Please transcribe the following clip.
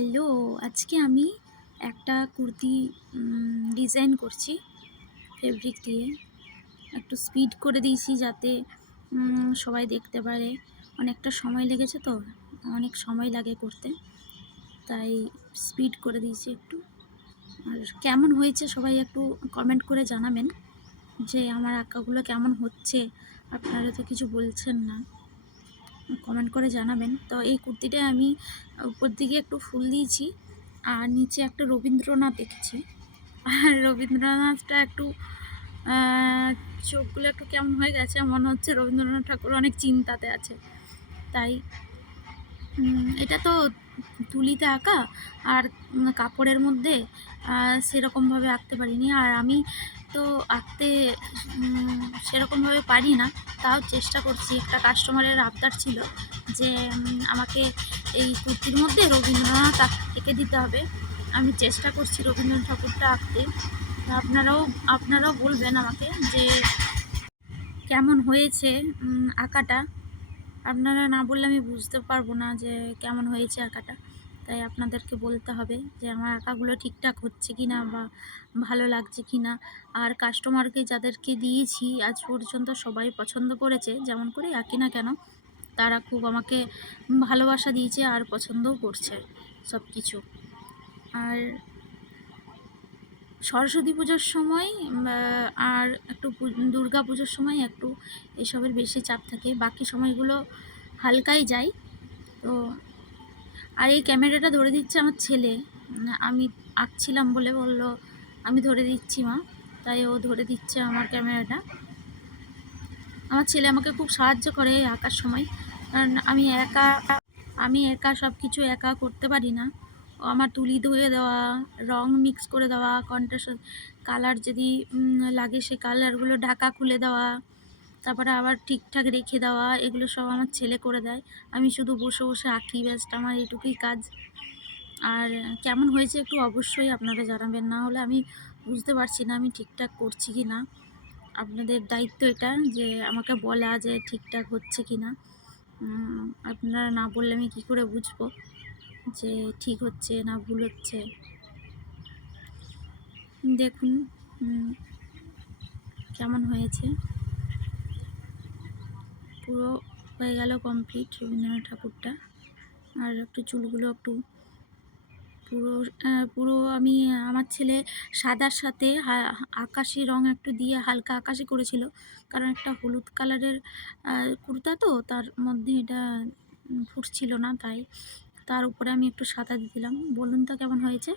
Hello, আজকে আমি একটা কুর্তি ডিজাইন করছি ফেব্রিক দিয়ে। একটু স্পিড করে দিয়েছি যাতে সবাই দেখতে পারে। অনেকটা সময় লেগেছে তো, অনেক সময় লাগে করতে। তাই স্পিড করে দিয়েছি একটু। আর কেমন হয়েছে সবাই একটু কমেন্ট করে জানাবেন যে আমার আঁকাগুলো কেমন হচ্ছে। আপনারা তো কিছু বলছেন না। কমেন্ট করে জানাবেন। তো এই কুর্তিটায় আমি উপর দিকে একটু ফুল দিয়েছি আর নিচে একটা রবীন্দ্রনাথ এঁকেছি। আর রবীন্দ্রনাথটা একটু চোখগুলো একটু কেমন হয়ে গেছে, মনে হচ্ছে রবীন্দ্রনাথ ঠাকুর অনেক চিন্তাতে আছে। তাই এটা তো তুলিতে আঁকা আর কাপড়ের মধ্যে সেরকমভাবে আঁকতে পারিনি। আর আমি তো আঁকতে সেরকমভাবে পারি না, তাও চেষ্টা করছি। একটা কাস্টমারের আবদার ছিল যে আমাকে এই কুর্তির মধ্যে রবীন্দ্রনাথ এঁকে দিতে হবে। আমি চেষ্টা করছি রবীন্দ্রনাথ ঠাকুরটা আঁকতে। আপনারাও বলবেন আমাকে যে কেমন হয়েছে আঁকাটা। আপনারা না বললে আমি বুঝতে পারবো না যে কেমন হয়েছে আঁকাটা। তাই আপনাদেরকে বলতে হবে যে আমার আঁকাগুলো ঠিকঠাক হচ্ছে কি না বা ভালো লাগছে কি না। আর কাস্টমারকে যাদেরকে দিয়েছি আজ পর্যন্ত সবাই পছন্দ করেছে, যেমন করে আঁকি না কেন তারা খুব আমাকে ভালোবাসা দিয়েছে আর পছন্দও করছে সব কিছু। আর সরস্বতী পুজোর সময় আর একটু দুর্গা পুজোর সময় একটু এসবের বেশি চাপ থাকে, বাকি সময়গুলো হালকাই যায়। তো আর এই ক্যামেরাটা ধরে দিচ্ছে আমার ছেলে। আমি আঁকছিলাম বলে বলল আমি ধরে দিচ্ছি মা, তাই ও ধরে দিচ্ছে আমার ক্যামেরাটা। আমার ছেলে আমাকে খুব সাহায্য করে আঁকার সময়, কারণ আমি একা সব কিছু একা করতে পারি না। ও আমার তুলি ধুয়ে দেওয়া, রং মিক্স করে দেওয়া, কন্ট্রাস্ট কালার যদি লাগে সে কালারগুলো ঢাকা খুলে দেওয়া, তারপরে আবার ঠিকঠাক রেখে দেওয়া, এগুলো সব আমার ছেলে করে দেয়। আমি শুধু বসে বসে আঁকি, ব্যাস আমার এইটুকুই কাজ। আর কেমন হয়েছে একটু অবশ্যই আপনারা জানাবেন, না হলে আমি বুঝতে পারছি না আমি ঠিকঠাক করছি কি না। আপনাদের দায়িত্ব এটা যে আমাকে বলা যে ঠিকঠাক হচ্ছে কি না। আপনারা না বললে আমি কী করে বুঝবো যে ঠিক হচ্ছে না ভুল হচ্ছে। দেখুন কেমন হয়েছে। পুরো হয়ে গেল কমপ্লিট রবীন্দ্রনাথ ঠাকুরটা। আর একটু চুলগুলো একটু পুরো পুরো আমি আমার ছেলে সাদার সাথে আকাশি রং একটু দিয়ে হালকা আকাশি করেছিল, কারণ একটা হলুদ কালারের কুর্তা তো তার মধ্যে এটা ফুটছিল না, তাই তার উপরে আমি একটু সাদা দিয়ে দিলাম। বলুন তো কেমন হয়েছে।